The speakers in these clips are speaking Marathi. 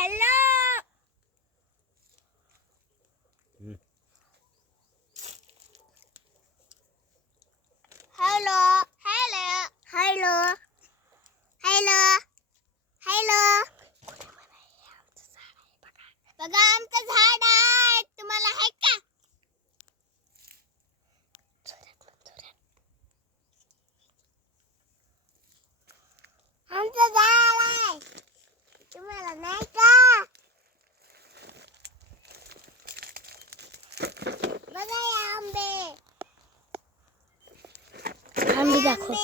hello hello hello hello hello hello बघा आमचं झाड आहे तुम्हाला आहे का आमचं झाड आहे तुम्हाला नाही का बघा हे आंबे आंबे दाखव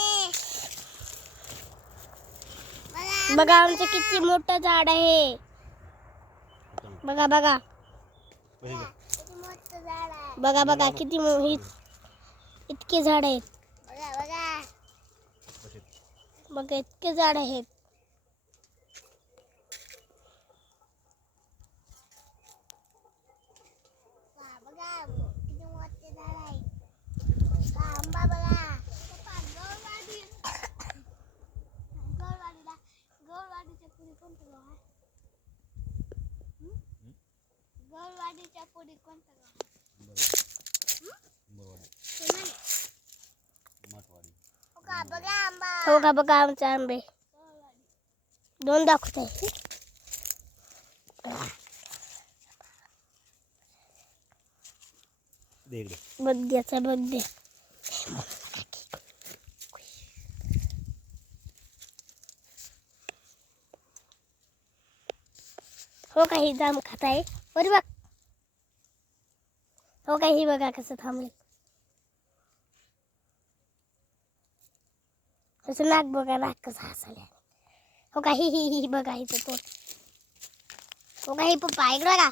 बघा आमचं किती मोठं झाड आहे बघा बघा बघा बघा किती इतके झाड आहेत बघा बघा बघा इतके झाड आहेत बघा किती मोठे झाड आहे आंबा बघा गौरवाडीच्या पुढे कोणतं गाव आहे गौरवाडीच्या पुढे कोणतं गाव बघा आंबा हो का बघा आमचे आंबे दोन दाखवत आहे बघ्याचा बघ्या हो काही जाम खात आहे बरी बघ हो काही बघा कसं थांबले असं नाक बघा नाक कसं हसायला हो काही ही बघा हिचं तोंड हो काही पप्पा इकडं बघा